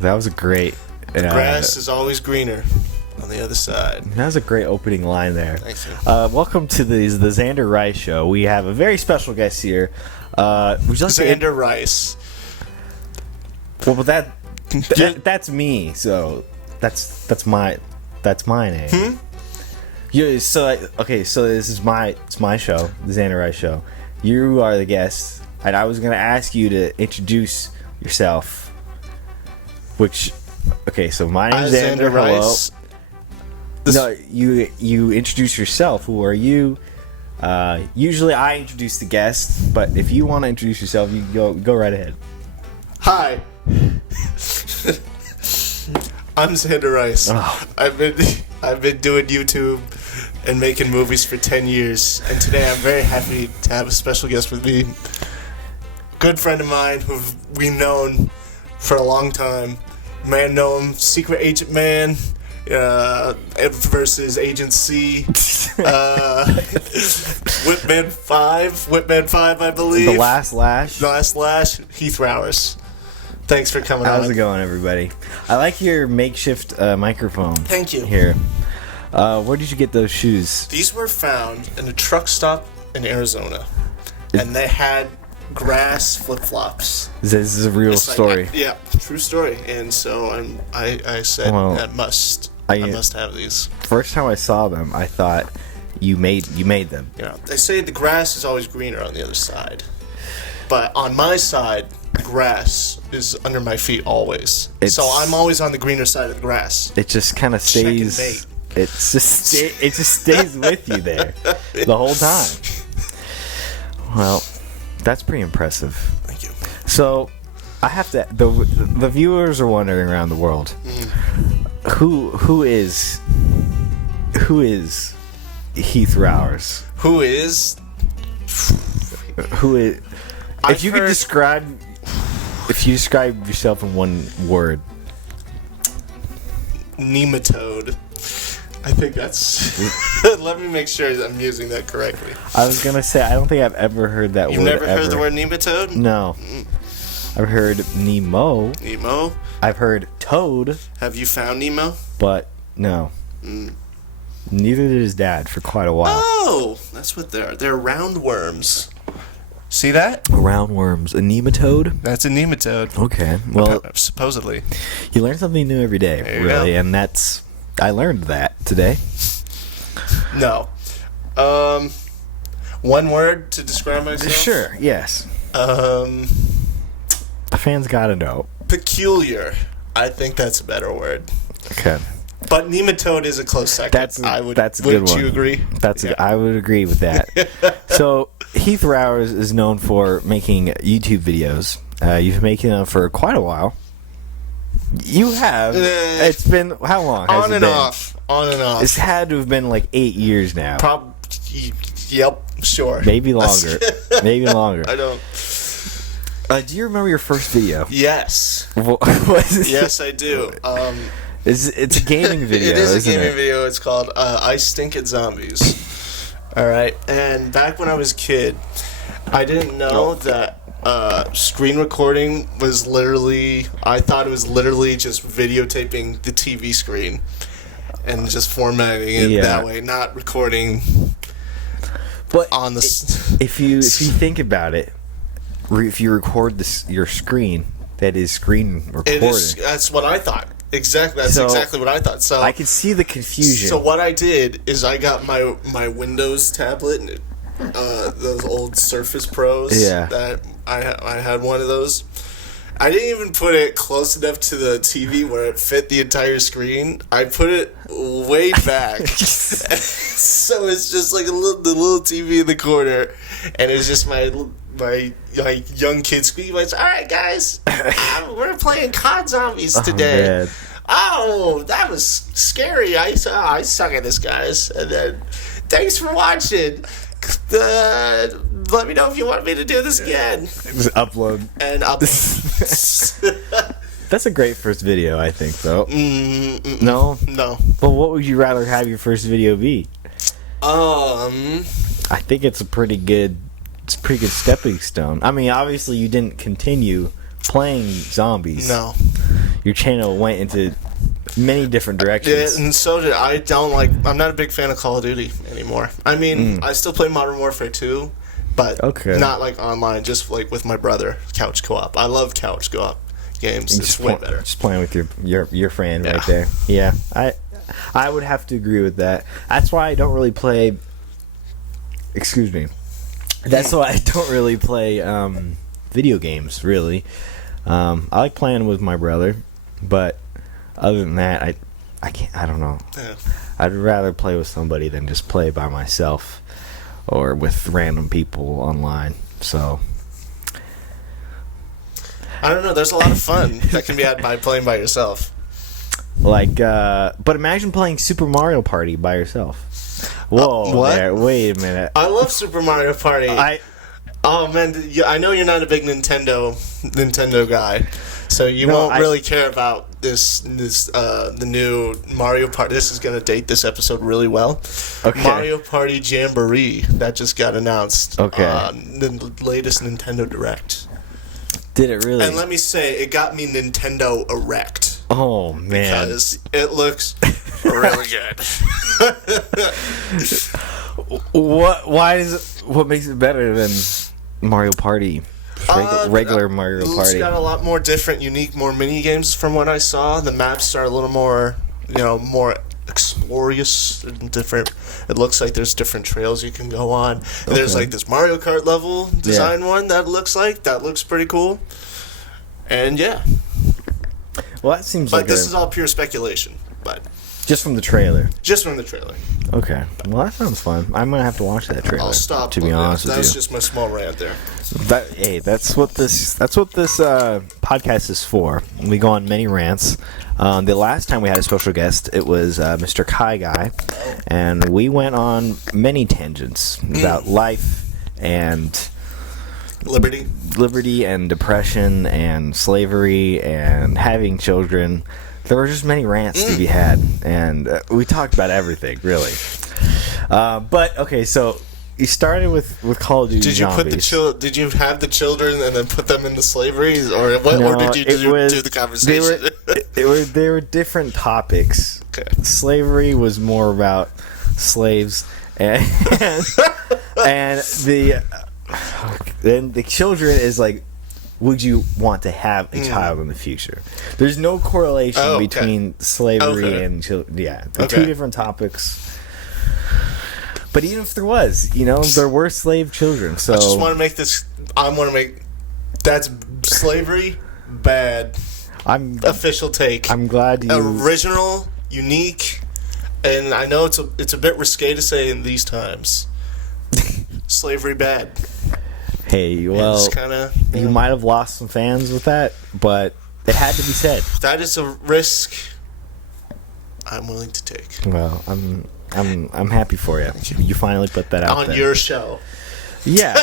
That was a great. The grass is always greener on the other side. That was a great opening line there. Thanks, welcome to the Zander Rice show. We have a very special guest here. Would you like Zander Rice. Well, that's me. So that's my name. Yeah. So this is my show, the Zander Rice show. You are the guest, and I was gonna ask you to introduce yourself. So my name's Zander Rice. No, you introduce yourself. Who are you? Usually I introduce the guest, but if you want to introduce yourself, you go right ahead. Hi. I'm Zander Rice. Oh. I've been doing YouTube and making movies for 10 years, and today I'm very happy to have a special guest with me. Good friend of mine who we've known for a long time. Man know him, Secret Agent Man versus Agent C. Whipman 5, I believe. The Last Lash. Heath Rowers. Thanks for coming on. How's it going, everybody? I like your makeshift microphone. Thank you. Here. Where did you get those shoes? These were found in a truck stop in Arizona, and they had grass flip-flops. This is a real story. True story. And so I said, I must have these. First time I saw them, I thought you made them. They say the grass is always greener on the other side, but on my side, grass is under my feet always. So I'm always on the greener side of the grass. It just kind of stays. It just stays with you there the whole time. Well, that's pretty impressive. Thank you. So, I have to. The viewers are wondering around the world. Who is Heath Rowers? Who is? If you describe yourself in one word. Nematode. I think that's. Let me make sure that I'm using that correctly. I was gonna say I don't think I've ever heard that word. You've never heard the word nematode? No. I've heard Nemo. Nemo. I've heard toad. Have you found Nemo? But no. Neither did his dad for quite a while. Oh, that's what they're. They're roundworms. See that? Roundworms. A nematode? That's a nematode. Okay. Well, supposedly. You learn something new every day, really, and that's. I learned that today. No. One word to describe myself? Sure, yes. The fans gotta know. Peculiar. I think that's a better word. Okay. But nematode is a close second. That's a good one. Would you agree? I would agree with that. So, Heath Rowers is known for making YouTube videos. You've been making them for quite a while. You have. It's been how long? On and off. It's had to have been like 8 years now. Yep. Sure. Maybe longer. Maybe longer. I don't. Do you remember your first video? Yes. Yes, I do. It's a gaming video. It is a gaming video. It's called "I Stink at Zombies." All right. And back when I was a kid, I didn't know that. Screen recording was literally. I thought it was literally just videotaping the TV screen and just formatting it that way, not recording. But on the. If you think about it, if you record your screen, that is screen recording. That's what I thought. Exactly. That's exactly what I thought. So I could see the confusion. So what I did is I got my Windows tablet and. Those old Surface Pros. Yeah. That I had one of those. I didn't even put it close enough to the TV where it fit the entire screen. I put it way back, so it's just like the little TV in the corner, and it's just my young kid screaming. All right, guys, we're playing COD Zombies today. Oh, that was scary. I suck at this, guys. And then, thanks for watching. Let me know if you want me to do this again. Just upload. And upload. That's a great first video, I think, though. No? No. But what would you rather have your first video be? I think it's a pretty good stepping stone. I mean, obviously you didn't continue playing zombies. No. your channel went into many different directions. Yeah, and so did I. I'm not a big fan of Call of Duty anymore. I mean, I still play Modern Warfare 2, but not like online, just like with my brother, couch co-op. I love couch co-op games. It's way better. Just playing with your friend right there. Yeah, I would have to agree with that. That's why I don't really play. Excuse me. That's why I don't really play video games. Really, I like playing with my brother, but other than that, I can't. I don't know. Yeah. I'd rather play with somebody than just play by myself or with random people online. So. I don't know. There's a lot of fun that can be had by playing by yourself. But imagine playing Super Mario Party by yourself. Whoa, what? Wait a minute. I love Super Mario Party. Oh man, I know you're not a big Nintendo guy, so you won't really care about the new Mario Party. This is gonna date this episode really well. Okay. Mario Party Jamboree that just got announced. Okay. The latest Nintendo Direct. Did it really? And let me say, it got me Nintendo erect. Oh, man. Because it looks really good. What makes it better than Mario Party? Regular Mario Party. It's got a lot more different, unique, more mini games from what I saw. The maps are a little more, more explorious and different. It looks like there's different trails you can go on. And there's like this Mario Kart level design one that looks pretty cool. And yeah. Well, that seems like this is all pure speculation, but just from the trailer. Just from the trailer. Okay. Well, that sounds fun. I'm gonna have to watch that trailer. I'll stop. To be honest with you. That's just my small rant there. That's what this podcast is for. We go on many rants. The last time we had a special guest, it was Mr. Kai Guy, and we went on many tangents about life and liberty and depression and slavery and having children. There were just many rants to be had, and we talked about everything, really. But okay, so you started with Call of Duty. Did you Zombies. Did you have the children and then put them into slavery, or what? No, or did you do the conversation? They were different topics. Okay. Slavery was more about slaves, and then the children is like, would you want to have a child in the future? There's no correlation between slavery and children. Yeah, they're two different topics. But even if there was, there were slave children. So I just want to make this. That's slavery bad. Official take. I'm glad you original, unique, and I know it's a bit risque to say in these times. Slavery bad. Hey, well, you might have lost some fans with that, but it had to be said. That is a risk I'm willing to take. Well, I'm happy for you. You finally put that out on there. Your show. Yeah.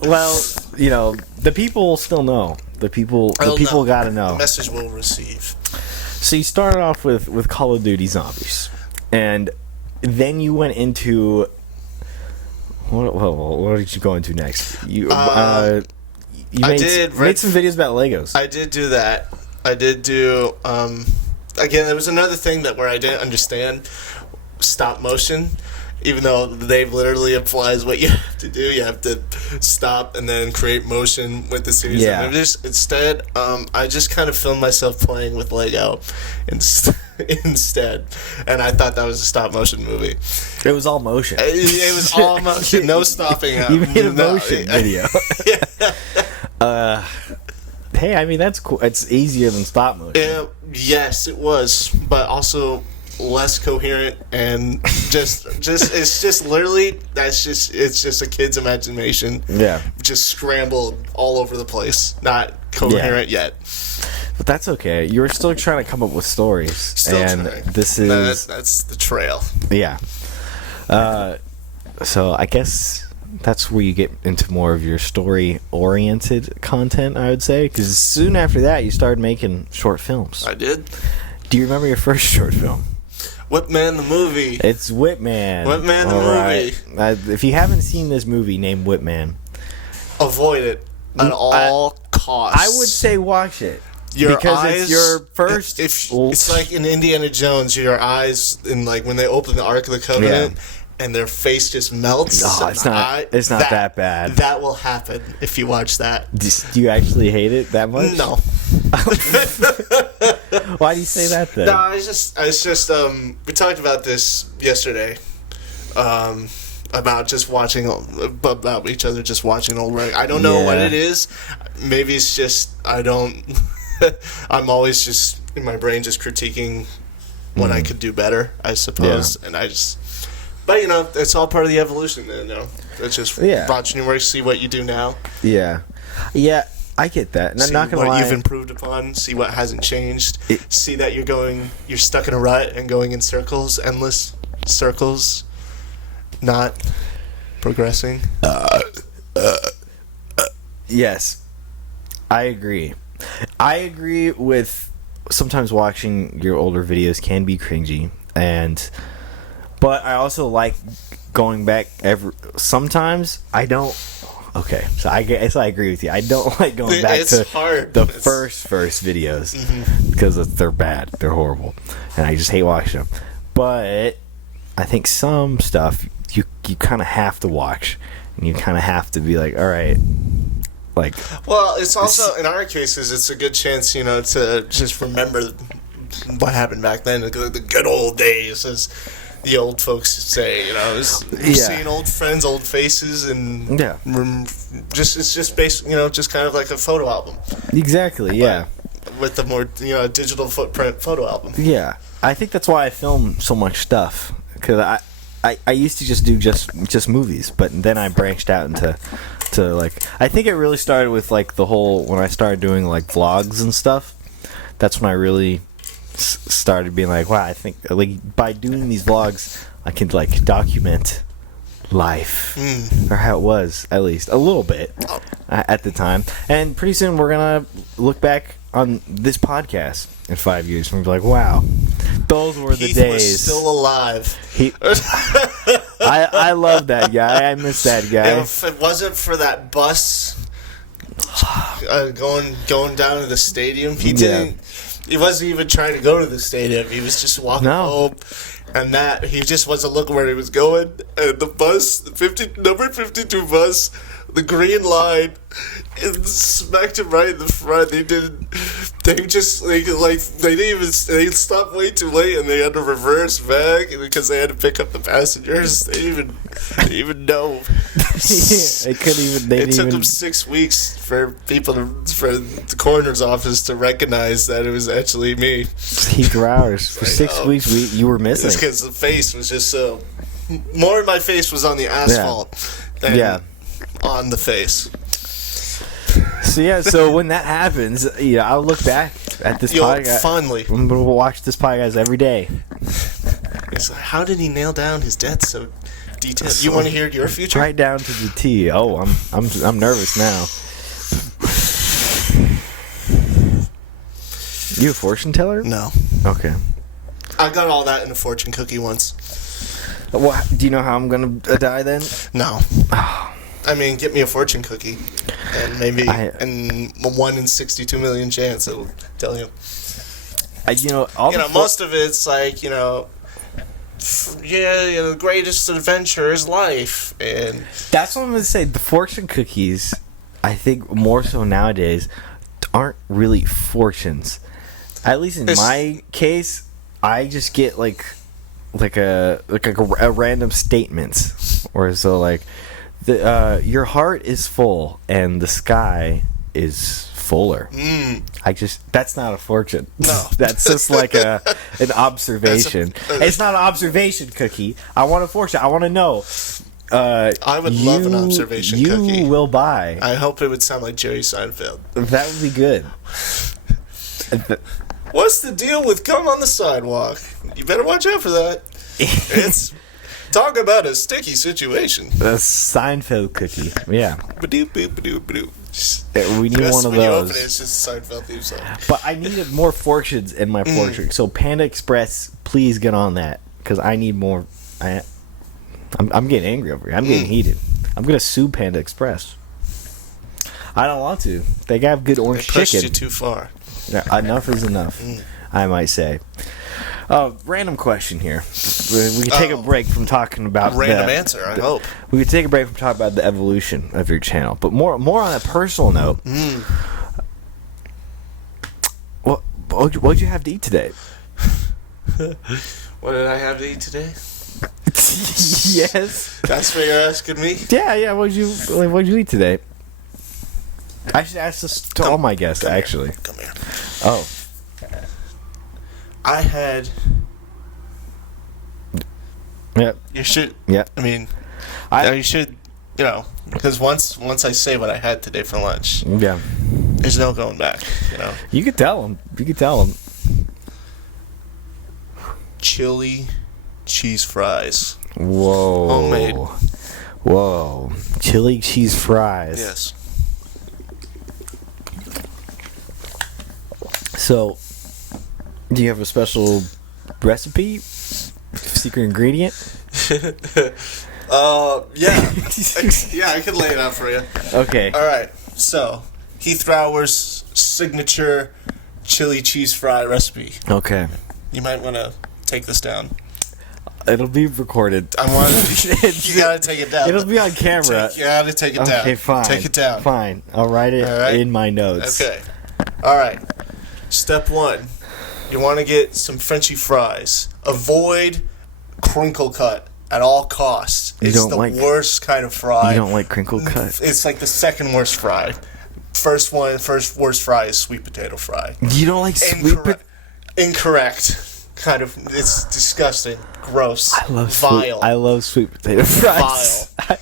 Well, the people still know. The people got to know. The message will receive. So you started off with Call of Duty Zombies, and then you went into what did you go into next? You made some videos about Legos. I did do that. I did do again. There was another thing where I didn't understand stop motion. Even though they've literally implies what you have to do, you have to stop and then create motion with the series of images. Instead, I just kind of filmed myself playing with Lego instead, and I thought that was a stop motion movie. It was all motion. It was all motion, no stopping. You made a motion video. Hey, I mean that's cool. It's easier than stop motion. Yes, it was, but also less coherent and just it's just literally it's just a kid's imagination. Yeah, just scrambled all over the place, not coherent yet. But that's okay. You were still trying to come up with stories, trying. This is that's the trail. Yeah. So I guess that's where you get into more of your story-oriented content, I would say, because soon after that you started making short films. I did. Do you remember your first short film? Whipman the movie. It's Whipman. Whipman the movie. If you haven't seen this movie named Whipman, avoid it at all costs. I would say watch it. Your because eyes, it's your first. If it's like in Indiana Jones, your eyes in like when they open the Ark of the Covenant. And their face just melts. No, it's not. It's not that bad. That will happen if you watch that. Do you actually hate it that much? No. Why do you say that then? No, it's just. We talked about this yesterday. About just watching about each other, just watching old wrestling. I don't know what it is. Maybe it's just I don't. I'm always just in my brain just critiquing what I could do better, I suppose, and I just. But, you know, it's all part of the evolution, you know. It's just watching your work, see what you do now. Yeah. Yeah, I get that. And I'm not going to lie. See what you've improved upon, see what hasn't changed, see that you're stuck in a rut and going in circles, endless circles, not progressing. Yes, I agree. I agree with sometimes watching your older videos can be cringy, but I also like going back sometimes I don't. Okay, so I guess I agree with you. I don't like going back to the first videos because they're bad. They're horrible, and I just hate watching them. But I think some stuff you kind of have to watch, and you kind of have to be like, all right. Like, well, it's also in our cases, it's a good chance, you know, to just remember what happened back then, the good old days, as the old folks say. You know, seeing old friends, old faces, and it's just based, you know, just kind of like a photo album. Exactly. Yeah. With the more digital footprint photo album. Yeah, I think that's why I film so much stuff, because I used to just do just movies, but then I branched out into like, I think it really started with like the whole, when I started doing like vlogs and stuff. That's when I really started being like, wow, I think like by doing these vlogs I can like document life or how it was, at least a little bit at the time. And pretty soon we're gonna look back on this podcast in 5 years and be like, wow, those were the Heath days. Was still alive. I love that guy. I miss that guy. If it wasn't for that bus going down to the stadium, he didn't. He wasn't even trying to go to the stadium. He was just walking home, and that he just wasn't looking where he was going. And the bus, number 52 bus, the green line, it smacked him right in the front. They didn't stopped way too late, and they had to reverse back because they had to pick up the passengers. They didn't even know. It took them 6 weeks for the coroner's office to recognize that it was actually me. Heath Rowers. For 6 weeks, you were missing. It's because the face was just so. More of my face was on the asphalt than on the face. So when that happens, I'll look back at this podcast fondly. I'm gonna watch this podcast every day. It's like, how did he nail down his death so detailed? You want to hear your future? Right down to the T. Oh, I'm nervous now. You a fortune teller? No. Okay. I got all that in a fortune cookie once. Well, do you know how I'm gonna die then? No. I mean, get me a fortune cookie, and maybe a 1 in 62 million chance it'll tell you. Most of it's like, the greatest adventure is life, and that's what I'm gonna say. The fortune cookies, I think more so nowadays, aren't really fortunes. At least in my case, I just get like a random statements, or so like. Your heart is full and the sky is fuller. That's not a fortune. No. That's just like an observation. It's not an observation cookie. I want a fortune. I want to know. I would love an observation cookie. You will buy. I hope it would sound like Jerry Seinfeld. That would be good. What's the deal with cum on the sidewalk? You better watch out for that. It's... Talk about a sticky situation. A Seinfeld cookie. Yeah. We need one of those. You open it, it's just a Seinfeld theme song. But I needed more fortunes in my fortune. So Panda Express, please get on that. Because I need more. I'm getting angry over here. I'm getting heated. I'm going to sue Panda Express. I don't want to. They have good orange chicken. They pushed you too far. Enough is enough, I might say. Random question here. We can take a break from talking about random answer. I hope we could take a break from talking about the evolution of your channel, but more on a personal note. What'd you have to eat today? What did I have to eat today? Yes, that's what you're asking me. Yeah. What'd you eat today? I should ask this to all my guests. Actually, come here. Oh. I had. Yep. You should. Yep. I mean, you should. Because once I say what I had today for lunch, yeah, there's no going back. You could tell them. Chili cheese fries. Whoa. Homemade. Whoa. Chili cheese fries. Yes. So, do you have a special recipe? Secret ingredient? Yeah. Yeah, I can lay it out for you. Okay. All right. So, Heath Brower's signature chili cheese fry recipe. Okay. You might want to take this down. It'll be recorded. You gotta take it down. It'll be on camera. You gotta take it down. Okay, fine. Take it down. Fine. I'll write it in my notes. Okay. All right. Step 1. You want to get some Frenchy fries. Avoid crinkle cut at all costs. It's the worst kind of fry. You don't like crinkle cut? It's like the second worst fry. First worst fry is sweet potato fry. You don't like sweet potato? Incorrect. Kind of, it's disgusting, gross, vile. I love sweet potato fries. Vile.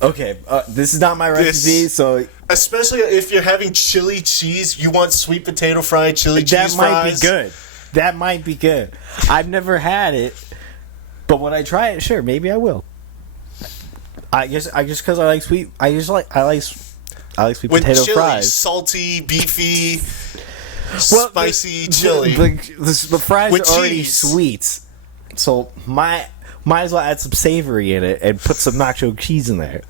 Okay, this is not my recipe, so especially if you're having chili cheese, you want sweet potato fried chili cheese fries. That might be good. That might be good. I've never had it, but when I try it, sure, maybe I will. I just because I like sweet. I like sweet potato fries. Salty, beefy. Spicy chili. The fries are already sweet, so might as well add some savory in it and put some nacho cheese in there.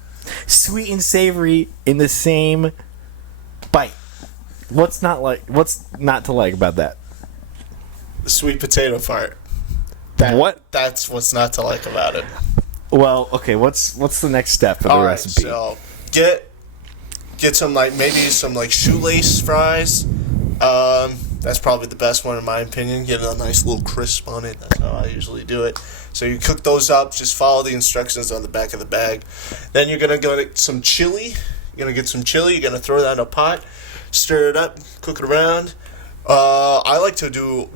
Sweet and savory in the same bite. What's not to like about that? The sweet potato part. That's what's not to like about it. Well, okay. What's the next step of the recipe? So get some maybe some shoelace fries. That's probably the best one in my opinion. Get a nice little crisp on it. That's how I usually do it. So you cook those up. Just follow the instructions on the back of the bag. Then you're gonna go get some chili. You're gonna get some chili. You're gonna throw that in a pot, stir it up, cook it around. I like to do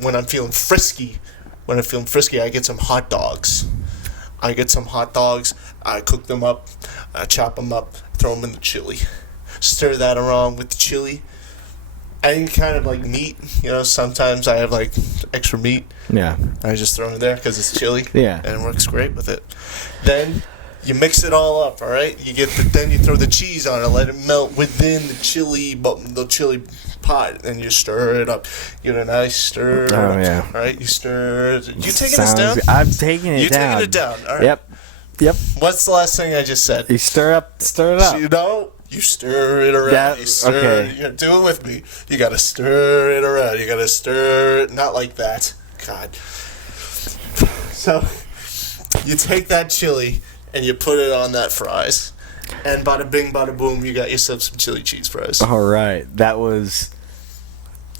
when I'm feeling frisky. When I'm feeling frisky, I get some hot dogs. I cook them up. I chop them up. Throw them in the chili. Stir that around with the chili. Any kind of meat, sometimes I have extra meat. Yeah. I just throw it in there because it's chili. Yeah. And it works great with it. Then you mix it all up, all right? Then you throw the cheese on it, let it melt within the chili pot, and you stir it up. You get a nice stir. Oh, yeah. All right, you stir it. You taking this down? I'm taking it down. You're taking it down, all right? Yep. What's the last thing I just said? You stir it up. You stir it around. Okay. You're doing with me. You gotta stir it around. You gotta stir it. Not like that. God. So, you take that chili and you put it on that fries. And bada bing, bada boom, you got yourself some chili cheese fries. All right. That was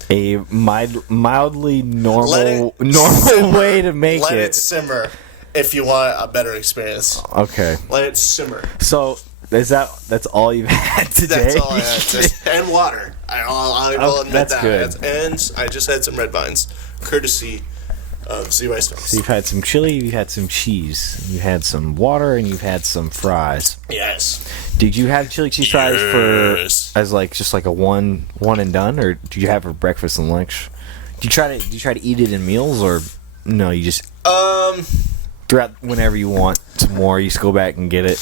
a mildly normal way to make it. Let it simmer if you want a better experience. Okay. Let it simmer. So... That's all you've had today? That's all I had today. And water. I will admit that's that. good. And I just had some red vines, courtesy of ZRice Films. So you've had some chili, you've had some cheese, you had some water, and you've had some fries. Yes. Did you have chili cheese fries as just a one and done, or did you have for breakfast and lunch? Did you try to eat it in meals, or no? You just throughout whenever you want some more, you just go back and get it.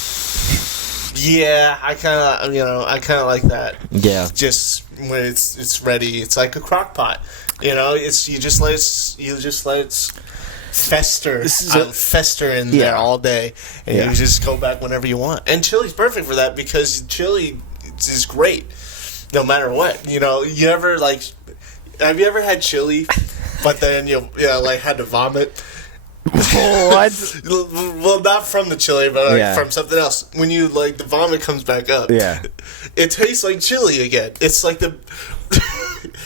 Yeah, I kind of like that. Yeah. Just when it's ready, it's like a crock pot. You just let it fester in there all day, and you just go back whenever you want. And chili's perfect for that because chili is great. no matter what. You know, you ever like, have you ever had chili, but then like had to vomit? What? Well, not from the chili, but like from something else. When you like the vomit comes back up, it tastes like chili again. It's like the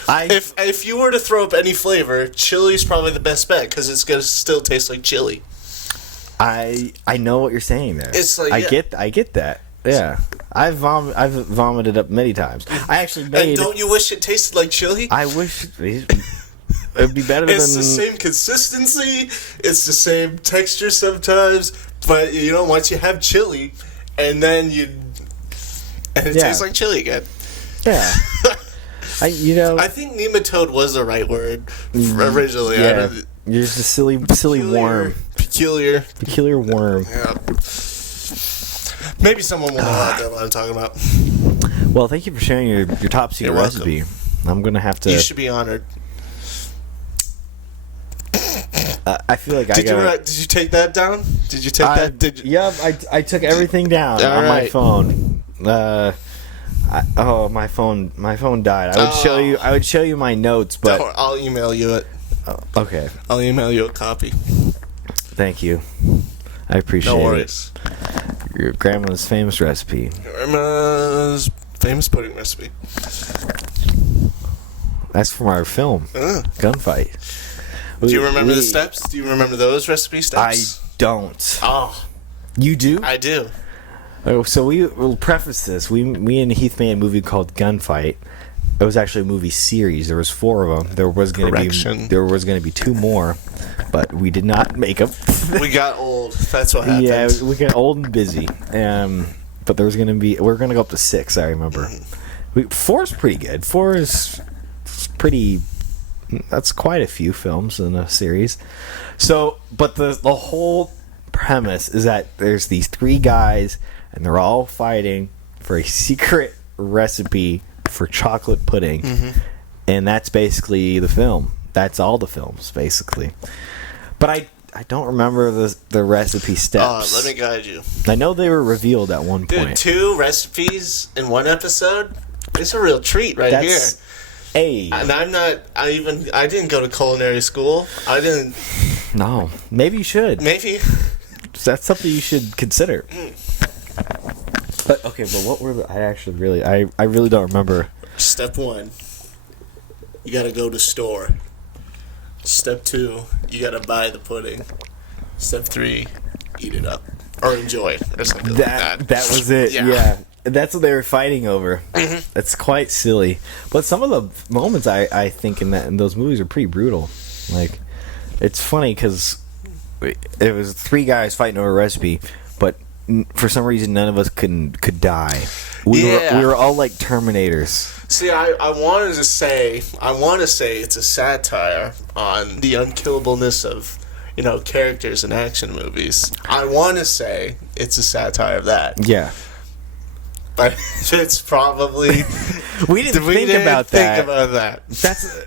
if you were to throw up any flavor, chili's probably the best bet because it's gonna still taste like chili. I know what you're saying there. It's like I get that. Yeah, I've vomited up many times. I actually made. And don't you wish it tasted like chili? I wish it would be better. It's the same consistency. It's the same texture sometimes, but you know once you have chili, and then it tastes like chili again. Yeah. I think nematode was the right word originally. Yeah. You're just a silly worm. Peculiar worm. Yeah. Maybe someone will know what I'm talking about. Well, thank you for sharing your top secret recipe. I'm gonna have to. You should be honored. I feel like did you take that down? Did you take that? Yep, I took everything down on my phone. My phone died. I would show you my notes, but I'll email you it. Okay. I'll email you a copy. Thank you. I appreciate it. Your grandma's famous recipe. Grandma's famous pudding recipe. That's from our film, Gunfight. Do you remember the steps? Do you remember those recipe steps? I don't. Oh. You do? I do. Oh, so we'll preface this. Me and Heath made a movie called Gunfight. It was actually a movie series. There was 4 of them. There was going to be 2 more, but we did not make them. We got old. That's what happened. Yeah, we got old and busy. But there was going to be. We're going to go up to 6. I remember. 4 is pretty good. 4 is pretty. That's quite a few films in a series. So, but the whole premise is that there's these 3 guys, and they're all fighting for a secret recipe for chocolate pudding, and that's basically the film. That's all the films, basically. But I don't remember the recipe steps. Let me guide you. I know they were revealed at one point. 2 recipes in one episode? It's a real treat here. Hey. And I didn't go to culinary school. I didn't. No. Maybe you should. Maybe. That's something you should consider. But what were I really don't remember. Step 1, you gotta go to store. Step 2, you gotta buy the pudding. Step 3, eat it up or enjoy it or something like that. That was it. Yeah. That's what they were fighting over. That's quite silly. But some of the moments I think in those movies are pretty brutal. Like, it's funny because it was 3 guys fighting over a recipe, but for some reason none of us could die. We were all like Terminators. See, I want to say it's a satire on the unkillableness of characters in action movies. I want to say it's a satire of that. Yeah. But it's probably we didn't think about that.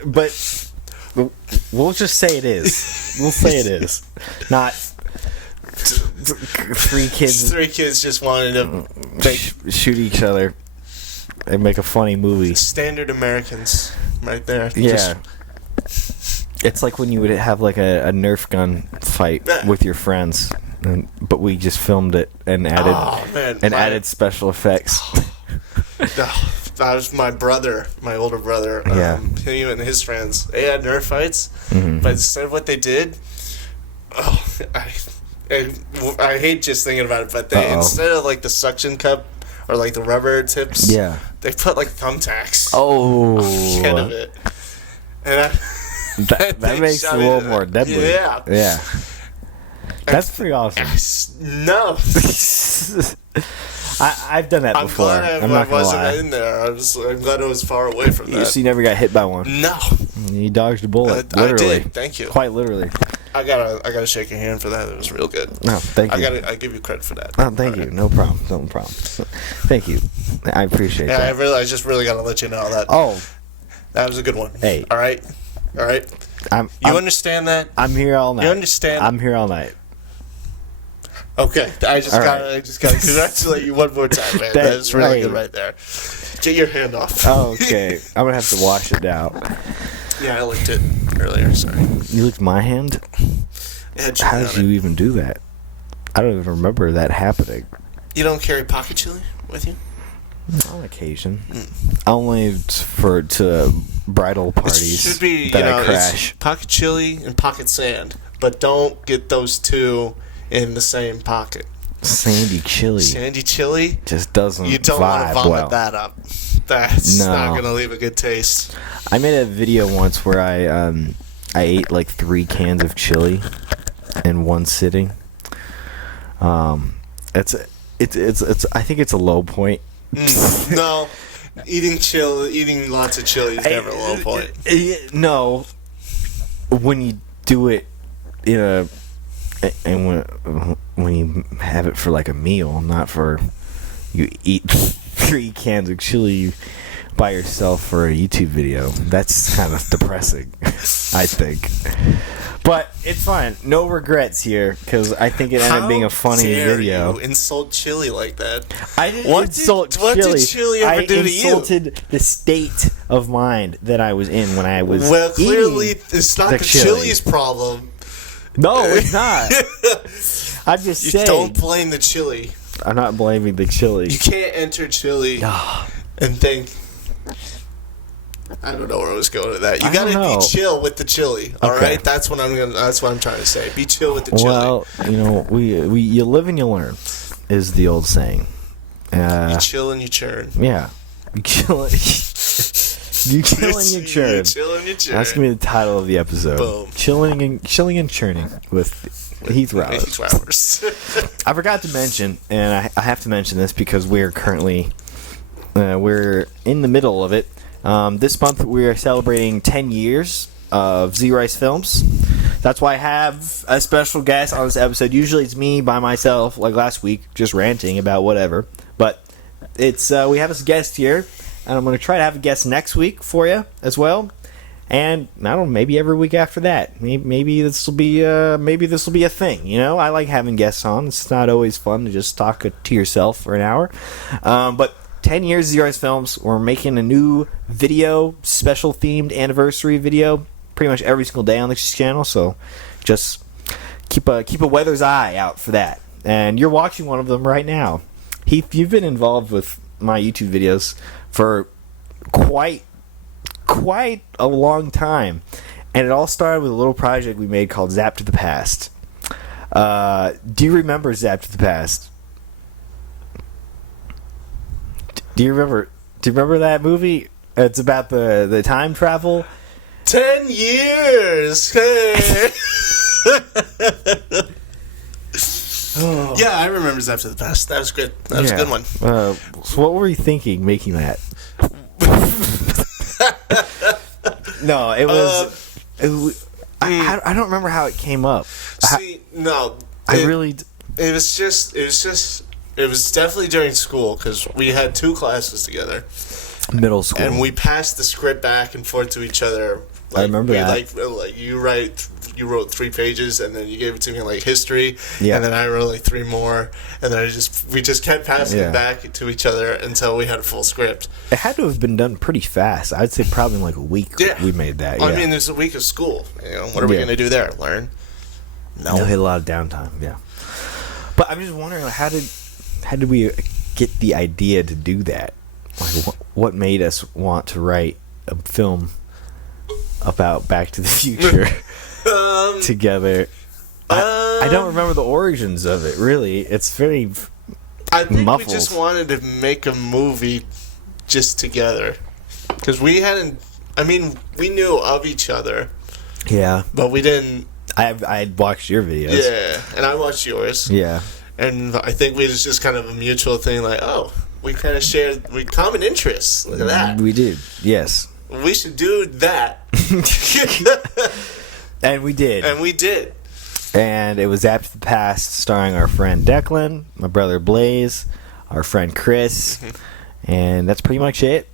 But we'll just say it is. We'll say it is. Not 3 kids. 3 kids just wanted to shoot each other and make a funny movie. Standard Americans, right there. Yeah. It's like when you would have like a Nerf gun fight with your friends. But we just filmed it and added special effects. That was my brother, my older brother. Him and his friends. They had Nerf fights, but instead of what they did, I hate just thinking about it. But they instead of like the suction cup or like the rubber tips, they put like thumbtacks. Oh, on the end of it, and that makes it a little more deadly. Yeah. That's pretty awesome. No. I've done that before. I'm not gonna lie. I wasn't in there. I'm glad I was far away from that. So you never got hit by one? No. You dodged a bullet. Literally. I did. Thank you. Quite literally. I gotta shake your hand for that. It was real good. No, thank you. I give you credit for that. Oh, thank you. No problem. No problem. Thank you. I appreciate that. I just really gotta let you know that. Oh. That was a good one. Hey. All right. You understand that? I'm here all night. You understand? I'm here all night. Okay, I just gotta congratulate you one more time, man. That's really good right there. Get your hand off. Okay, I'm gonna have to wash it out. Yeah, I licked it earlier. Sorry. You licked my hand? How did you even do that? I don't even remember that happening. You don't carry pocket chili with you? On occasion. Only to bridal parties it should be, that I crash. Pocket chili and pocket sand, but don't get those two in the same pocket. Sandy chili. Sandy chili just doesn't. You don't want to vomit that up. That's not gonna leave a good taste. I made a video once where I ate like 3 cans of chili in one sitting. It's I think it's a low point. No, eating lots of chili is never a low point. No, when you do it when you have it for like a meal, not for you eat 3 cans of chili by yourself for a YouTube video. That's kind of depressing, I think. But it's fine. No regrets here, because I think it ended up being a funny video. You insult chili like that? I didn't insult chili. What did chili ever do to you? I insulted the state of mind that I was in when I was Well, clearly eating it's not the chili's problem. No, it's not. I'm just saying. Don't blame the chili. I'm not blaming the chili. You can't enter chili and think... I don't know where I was going with that. You gotta be chill with the chili. All right, that's what I'm trying to say. Be chill with the chili. Well, you live and you learn, is the old saying. You chill and you churn. Yeah, you chill. You chill and you churn. You chill and you churn. That's gonna be the title of the episode. Boom. Chilling and churning with Heath Rowers. I forgot to mention, and I have to mention this because we're currently we're in the middle of it. This month we are celebrating 10 years of ZRice Films. That's why I have a special guest on this episode. Usually it's me by myself, like last week, just ranting about whatever. But it's we have this guest here, and I'm going to try to have a guest next week for you as well. And I don't know, maybe every week after that. Maybe this will be a thing. You know, I like having guests on. It's not always fun to just talk to yourself for an hour, but 10 years of ZRice Films. We're making a new video, special themed anniversary video, pretty much every single day on this channel. So just keep a weather's eye out for that. And you're watching one of them right now. Heath, you've been involved with my YouTube videos for quite a long time, and it all started with a little project we made called Zap to the Past. Do you remember Zap to the Past? Do you remember that movie? It's about the time travel. 10 years. Yeah, I remember Zap to the Past. That was good. That was a good one. So what were you thinking making that? No, it was. I don't remember how it came up. See, no, it was definitely during school because we had 2 classes together. Middle school. And we passed the script back and forth to each other. I remember that. Like you wrote 3 pages and then you gave it to me like history. Yeah. And then I wrote like 3 more, and then we just kept passing it back to each other until we had a full script. It had to have been done pretty fast. I'd say probably in like a week. Yeah. We made that. I mean, there's a week of school. You know, what are we gonna do there? Learn? No. Hit a lot of downtime. Yeah. But I'm just wondering, like, how did we get the idea to do that? Like, what made us want to write a film about Back to the Future together? I don't remember the origins of it, really. It's very I think muffled. We just wanted to make a movie just together. Because we hadn't... I mean, we knew of each other. Yeah. But we didn't... I watched your videos. Yeah, and I watched yours. Yeah. And I think it was just kind of a mutual thing, like, oh, we kind of shared common interests. Look at that. We did, yes. We should do that. And we did. And it was Zap to the Past, starring our friend Declan, my brother Blaze, our friend Chris, and that's pretty much it.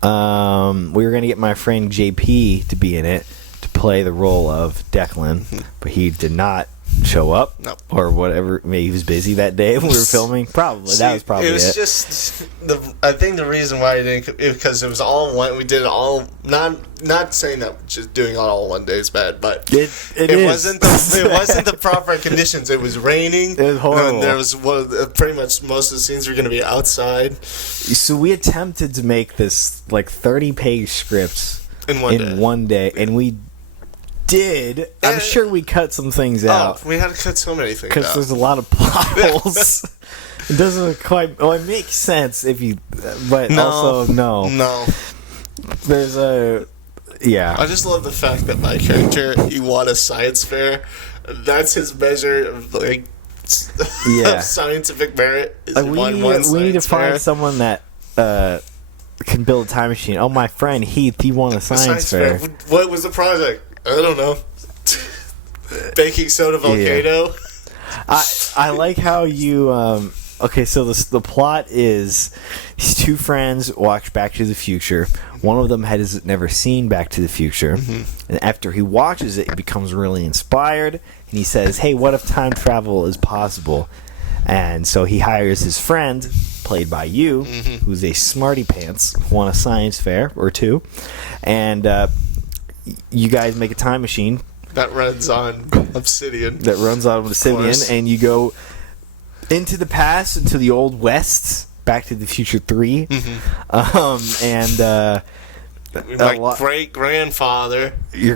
We were going to get my friend JP to be in it, to play the role of Declan, but he did not show up. No. Or whatever. Maybe he was busy that day when we were filming. Probably. That was probably it. It was just I think the reason why I didn't, because it was all one. We did it all. Not saying that just doing it all one day is bad, but it wasn't the proper conditions. It was raining. It was horrible. And there was pretty much most of the scenes were going to be outside. So we attempted to make this like 30-page script in one day, and we did. I'm sure we cut some things out. We had to cut so many things out because there's a lot of plot holes. It doesn't quite. Well, it makes sense if you, but also no. There's a. Yeah. I just love the fact that my character, he won a science fair. That's his measure of like of scientific merit. We need to find someone that can build a time machine. Oh, my friend Heath, he won a science fair. What was the project? I don't know. Baking soda volcano. Yeah. I like how you. Okay, so the plot is these two friends watch Back to the Future. One of them has never seen Back to the Future. Mm-hmm. And after he watches it, he becomes really inspired. And he says, hey, what if time travel is possible? And so he hires his friend, played by you, who's a smarty pants, won a science fair or two. And you guys make a time machine. That runs on Obsidian. And you go into the past, into the Old West, Back to the Future 3. My great grandfather. You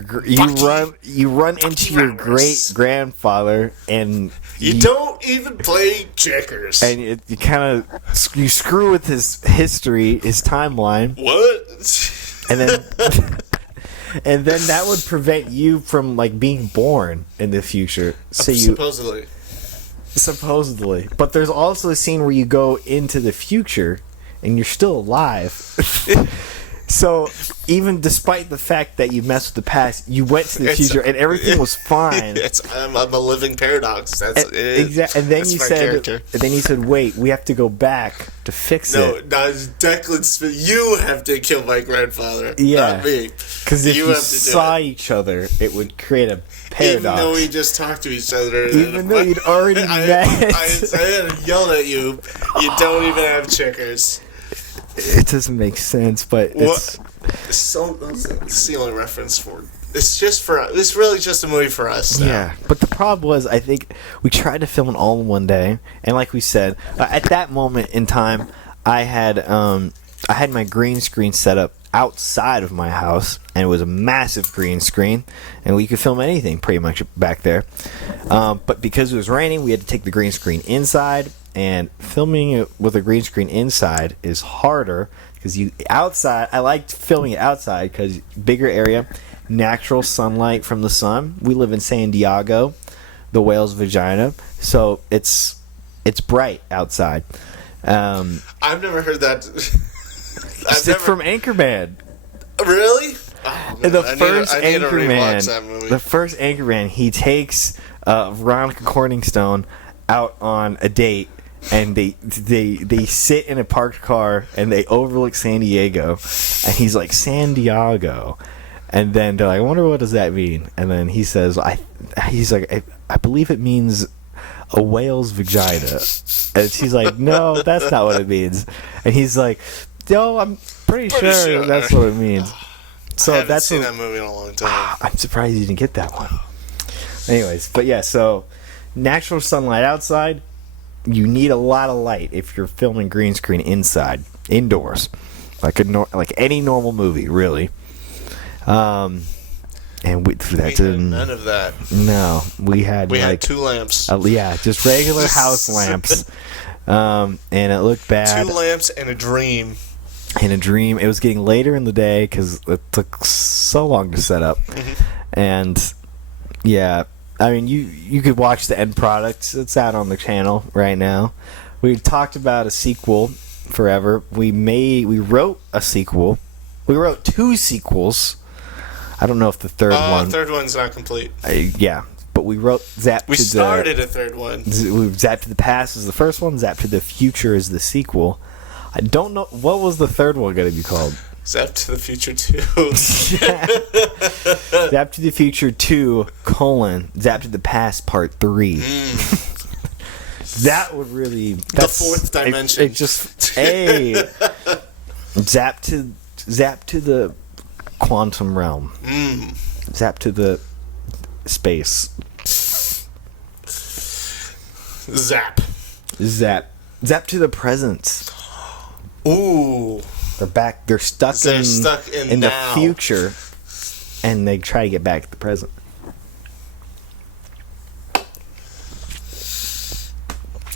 run into your great grandfather, and you don't even play checkers. And you kind of you screw with his history, his timeline. What? And then. And then that would prevent you from like being born in the future. So Supposedly. But there's also a scene where you go into the future and you're still alive. So even despite the fact that you messed with the past, you went to the future and everything was fine. I'm a living paradox. That's it. Exactly. And then you said, "Wait, we have to go back to fix it." No, Declan, you have to kill my grandfather, not me. Because if you saw each other, it would create a paradox. Even though we just talked to each other. Even though you'd already met. I yelled at you. You don't even have checkers. It doesn't make sense, but it's the only reference for. It's just for us. It's really just a movie for us now. Yeah, but the problem was, I think we tried to film it all in one day, and like we said, at that moment in time, I had my green screen set up outside of my house, and it was a massive green screen, and we could film anything pretty much back there. But because it was raining, we had to take the green screen inside. And filming it with a green screen inside is harder because outside. I liked filming it outside because bigger area, natural sunlight from the sun. We live in San Diego, the whale's vagina, so it's bright outside. I've never heard that. It's from Anchorman. Really? Oh, the first Anchorman, he takes Veronica Corningstone out on a date. And they sit in a parked car and they overlook San Diego, and he's like, San Diego, and then they're like, I wonder what does that mean? And then he says, I believe it means a whale's vagina, and she's like, no, that's not what it means, and he's like, no, I'm pretty sure that's what it means. So I haven't seen that movie in a long time. I'm surprised you didn't get that one. Anyways, but yeah, so natural sunlight outside. You need a lot of light if you're filming green screen indoors, like any normal movie, really. And we had none of that. No, we had two lamps. Just regular house lamps. And it looked bad. 2 lamps and a dream. It was getting later in the day because it took so long to set up, and yeah. I mean, you could watch the end product. It's out on the channel right now. We talked about a sequel forever. We wrote a sequel. We wrote 2 sequels. I don't know if the third one. The third one's not complete. But we wrote We started a third one. Zap to the Past is the first one. Zap to the Future is the sequel. I don't know what was the third one going to be called. Zap to the Future 2. Zap to the Future 2, Zap to the Past Part 3. That would really... The fourth dimension. It just... Hey! Zap to the quantum realm. Zap to the space. Zap to the present. Ooh. They're back. They're stuck in the future, and they try to get back to the present.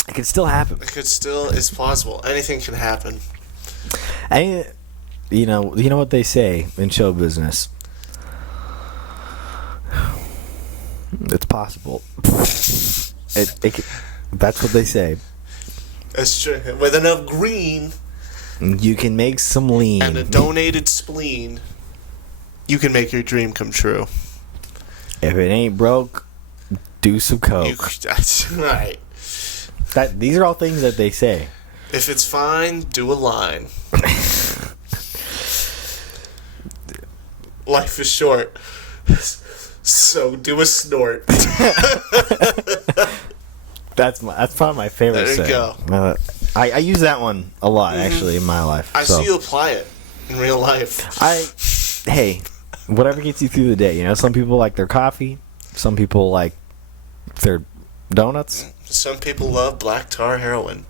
It could still happen. It's possible. Anything can happen. And you know what they say in show business. It's possible. That's what they say. That's true. With enough green, you can make some lean. And a donated spleen, you can make your dream come true. If it ain't broke, do some coke. That's right. These are all things that they say. If it's fine, do a line. Life is short, so do a snort. That's probably my favorite. There you go. I use that one a lot, actually, in my life. I see you apply it in real life. Hey, whatever gets you through the day. You know, some people like their coffee. Some people like their donuts. Some people love black tar heroin.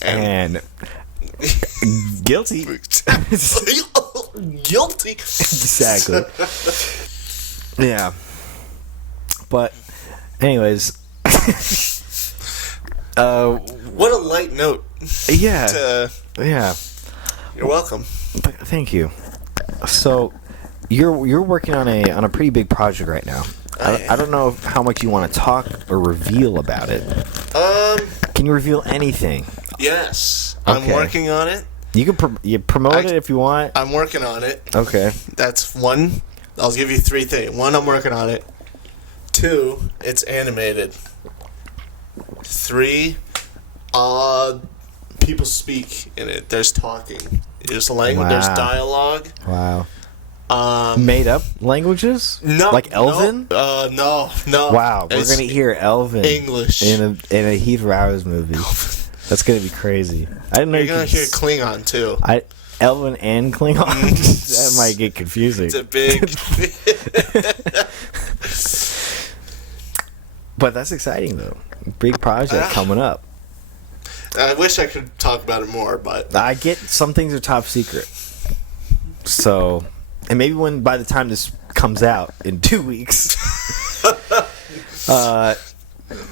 And guilty. Guilty. Exactly. Yeah. But, anyways. What a light note. Yeah. Yeah. You're welcome. Thank you. So, you're working on a pretty big project right now. I don't know how much you want to talk or reveal about it. Can you reveal anything? Yes. Okay. I'm working on it. You can promote it if you want. I'm working on it. Okay. That's one. I'll give you 3 things. 1, I'm working on it. 2, it's animated. 3, people speak in it. There's talking. There's language. Wow. There's dialogue. Wow. Made up languages? No. Like Elven? No. Wow, we're gonna hear Elven English in a Heath Rowers movie. That's gonna be crazy. I didn't know you're gonna hear Klingon too. Elven and Klingon. That might get confusing. It's a big. But that's exciting though. Big project coming up. I wish I could talk about it more, but I get some things are top secret. So, and maybe by the time this comes out in 2 weeks,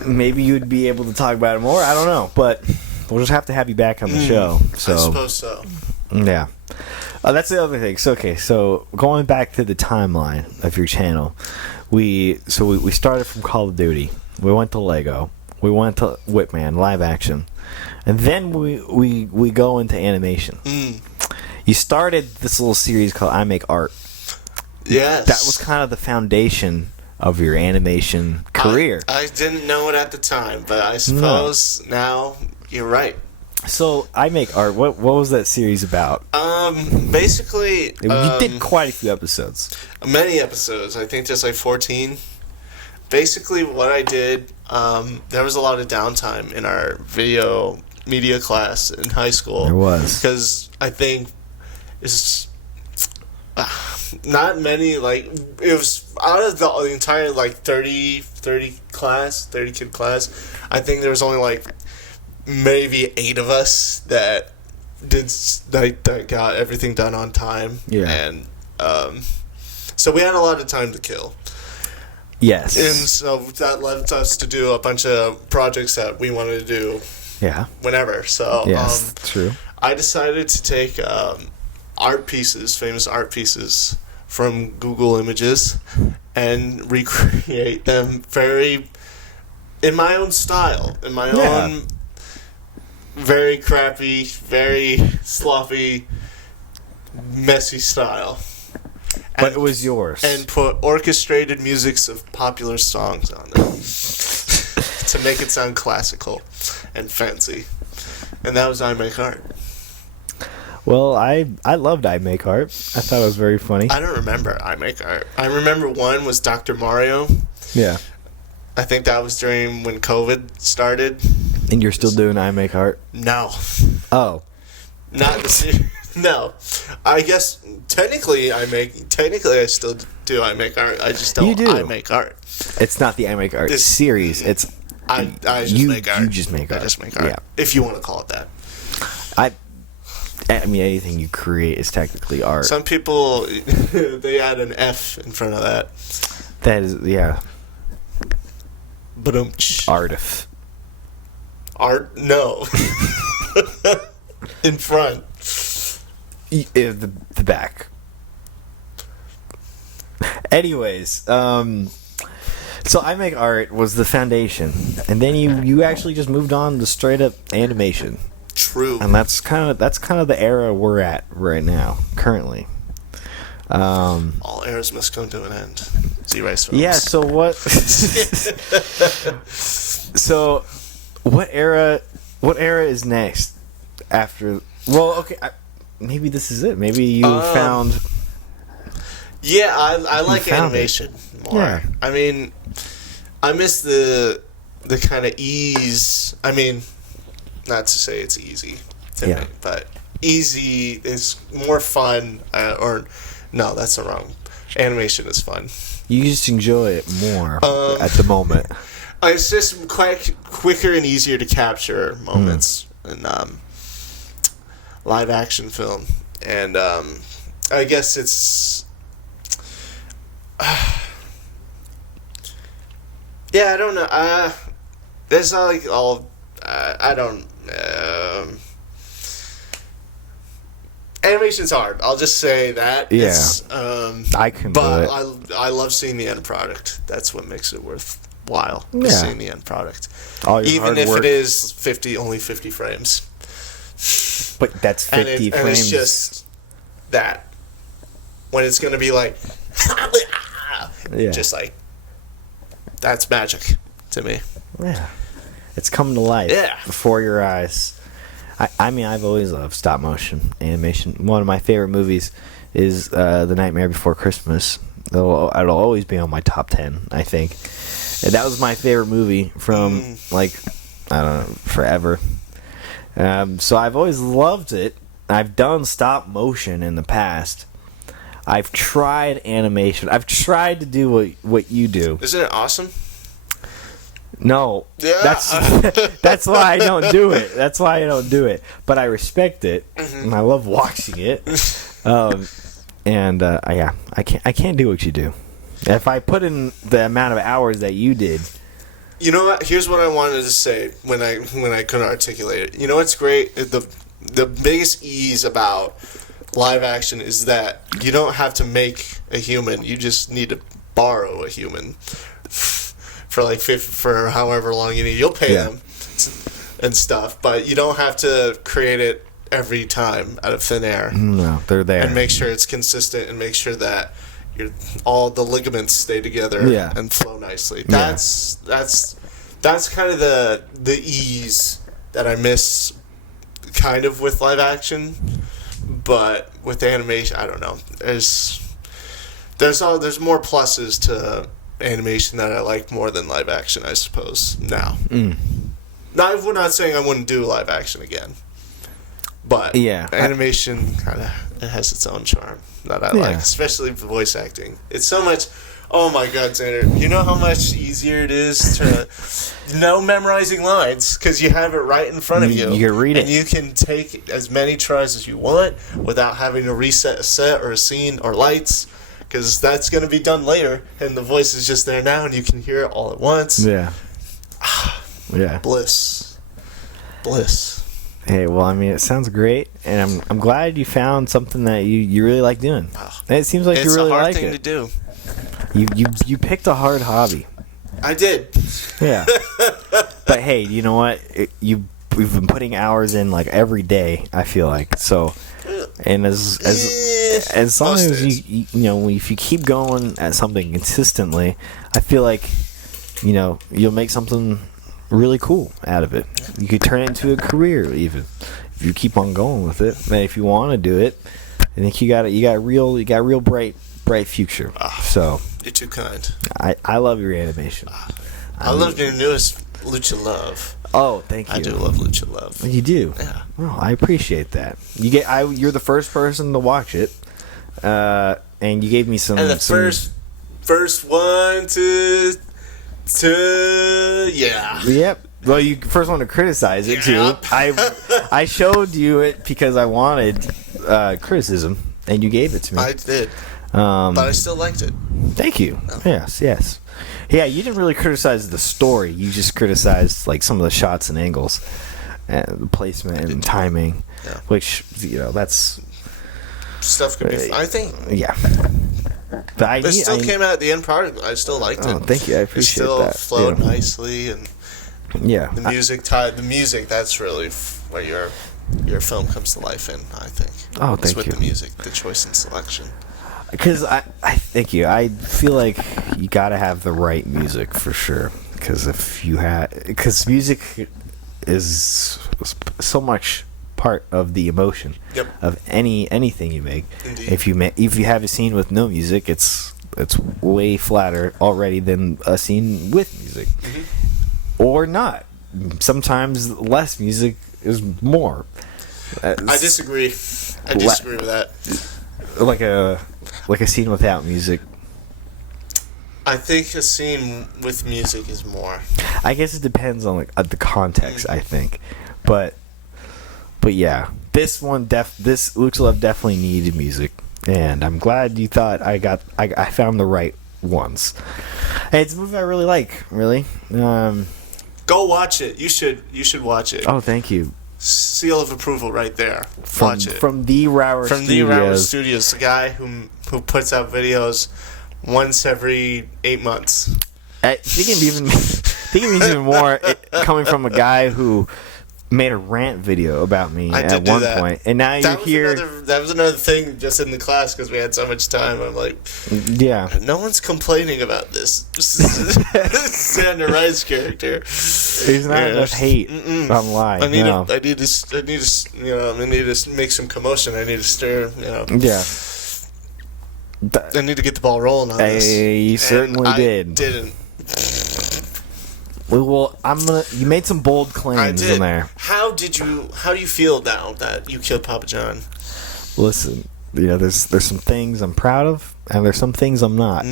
maybe you'd be able to talk about it more. I don't know, but we'll just have to have you back on the show. So, I suppose so. Yeah. That's the other thing. So going back to the timeline of your channel, we started from Call of Duty. We went to Lego. We went to Whitman live action, and then we go into animation. You started this little series called I Make Art. Yes. That was kind of the foundation of your animation career. I didn't know it at the time, but I suppose now you're right. So I Make Art. What was that series about? Basically, you did quite a few episodes. Many episodes. I think there's like 14. Basically, what I did, there was a lot of downtime in our video media class in high school. There was. Because I think it's not many, like, it was out of the entire, like, 30 kid class, I think there was only, like, maybe 8 of us that got everything done on time. Yeah. And so we had a lot of time to kill. Yes. And so that led us to do a bunch of projects that we wanted to do. Yeah. Whenever. So yes, true. I decided to take famous art pieces from Google Images and recreate them in my own style, in my own very crappy, very sloppy, messy style. But it was yours. And put orchestrated musics of popular songs on them to make it sound classical and fancy. And that was I Make Art. Well, I loved I Make Art. I thought it was very funny. I don't remember I Make Art. I remember one was Dr. Mario. Yeah. I think that was during when COVID started. And you're still doing I Make Art? No. Oh. Not no. I guess technically I still do I Make Art. I just don't You do. I Make Art. It's not the I Make Art series. It's I just make art. You just make art. I just make art. Yeah. If you want to call it that. I mean, anything you create is technically art. Some people they add an F in front of that. That is, yeah. Artif. Art? No. In front. The back. Anyways, so I Make Art was the foundation, and then you actually just moved on to straight up animation. True. And that's kind of the era we're at right now, currently. All eras must come to an end. ZRice films. Yeah. So what? So, what era is next after? Well, okay. Maybe this is it. Maybe you found. Yeah, I like animation more. Yeah. I mean, I miss the kind of ease. I mean, not to say it's easy to me, but easy is more fun. Or no, that's the wrong. Animation is fun. You just enjoy it more at the moment. It's just quicker and easier to capture moments in live action film, and I guess it's. Yeah, I don't know. There's not like all. I don't. Animation's hard. I'll just say that. Yeah. It's, I can. But do it. I love seeing the end product. That's what makes it worthwhile. Yeah. Seeing the end product, All your even hard if work. it is only 50 frames. But that's 50 frames. And it's just that when it's gonna be like. Yeah. Just like that's magic to me. Yeah. It's come to life before your eyes. I mean, I've always loved stop motion animation. One of my favorite movies is The Nightmare Before Christmas. It'll always be on my top 10, I think. And that was my favorite movie from, I don't know, forever. So I've always loved it. I've done stop motion in the past. I've tried animation. I've tried to do what you do. Isn't it awesome? No. Yeah. That's why I don't do it. That's why I don't do it. But I respect it, and I love watching it. Yeah, I can't do what you do. If I put in the amount of hours that you did. You know what? Here's what I wanted to say when I couldn't articulate it. You know what's great? The biggest ease about live action is that you don't have to make a human. You just need to borrow a human for however long you need. You'll pay them and stuff, but you don't have to create it every time out of thin air. No, they're there. And make sure it's consistent and make sure that all the ligaments stay together and flow nicely. That's kind of the ease that I miss kind of with live action. But with animation, I don't know. There's more pluses to animation that I like more than live action, I suppose. Now, we're not saying I wouldn't do live action again, but animation kind of has its own charm that I like, especially the voice acting. It's so much. Oh my God, Zander! You know how much easier it is to memorizing lines because you have it right in front of you. You can read it, and you can take as many tries as you want without having to reset a set or a scene or lights, because that's going to be done later, and the voice is just there now, and you can hear it all at once. Yeah. Bliss. Hey, well, I mean, it sounds great, and I'm glad you found something that you really like doing. And it seems like you really like it. It's a hard thing to do. You picked a hard hobby. I did. Yeah. But hey, you know what? We've been putting hours in like every day, I feel like. So, and as long as you if you keep going at something consistently, I feel like you'll make something really cool out of it. You could turn it into a career even. you keep on going with it, and if you want to do it, I think you got real bright future. So you're too kind. I love your animation. I love your newest Lucha Love. Oh, thank you. I do love Lucha Love. You do? Yeah. Oh, I appreciate that. You're the first person to watch it, and you gave me some. And the first one to yeah. Yep. Well, you first want to criticize it too. I showed you it because I wanted criticism, and you gave it to me. I did, but I still liked it. Thank you. Oh. Yes. Yeah, you didn't really criticize the story. You just criticized like some of the shots and angles, and the placement and timing, which that's stuff could be. I think. Yeah. But it still came out at the end product. I still liked it. Oh, thank you. I appreciate that. It still flowed nicely, and the music. That's really where your film comes to life in. I think. Oh, thank you. It's with the music, the choice and selection. Because I thank you. I feel like you got to have the right music for sure. Because music is so much part of the emotion of anything you make. Indeed. If you have a scene with no music, it's way flatter already than a scene with music, or not. Sometimes less music is more. I disagree. I disagree with that. Like a scene without music. I think a scene with music is more. I guess it depends on the context. I think, but yeah, this Lucha Love definitely needed music, and I'm glad you thought I found the right ones. Hey, it's a movie I really like. Really, go watch it. You should watch it. Oh, thank you. Seal of approval right there. Watch it from the Rower Studios, the guy who puts out videos once every 8 months. Thinking even more coming from a guy who made a rant video about me at one point, and now you're here. That was another thing just in the class because we had so much time. I'm like, yeah, no one's complaining about this. Zander Rice character. There's not enough hate online. I need to make some commotion. I need to stir. Yeah. I need to get the ball rolling on this. You certainly did. Didn't. Well, you made some bold claims in there. How do you feel now that you killed Papa John? Listen, there's some things I'm proud of, and there's some things I'm not.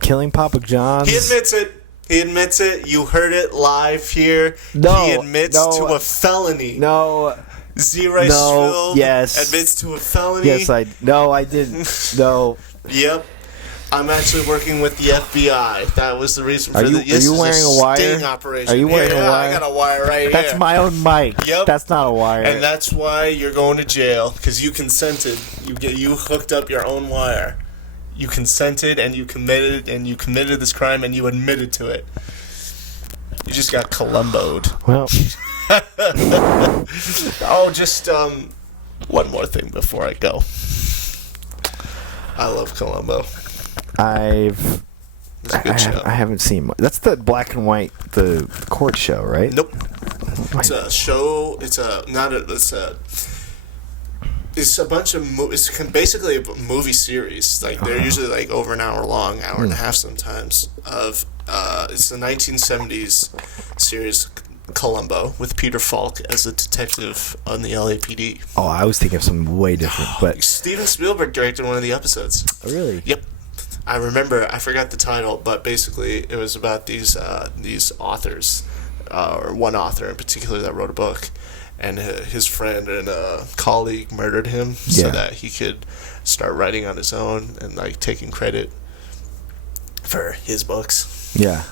Killing Papa John. He admits it. You heard it live here. No, he admits to a felony. No. ZRice yes. admits to a felony. Yes, I didn't. No. Yep. I'm actually working with the FBI. That was the reason for Are you wearing a wire? Sting operation. Are you wearing a wire? I got a wire right here. That's my own mic. Yep. That's not a wire. And that's why you're going to jail, because you consented. You hooked up your own wire. You consented and you committed this crime and you admitted to it. You just got Columbo'd. Well. Just one more thing before I go. I love Columbo. I haven't seen much. That's the black and white, the court show, right? Nope. It's a show. It's a bunch of it's basically a movie series. Like they're usually like over an hour long, hour and a half sometimes. It's the 1970s series Columbo with Peter Falk as a detective on the LAPD. Oh, I was thinking of something way different. But Steven Spielberg directed one of the episodes. Oh, really? Yep. I remember. I forgot the title, but basically it was about these authors, or one author in particular that wrote a book, and his friend and a colleague murdered him so that he could start writing on his own and like taking credit for his books. Yeah.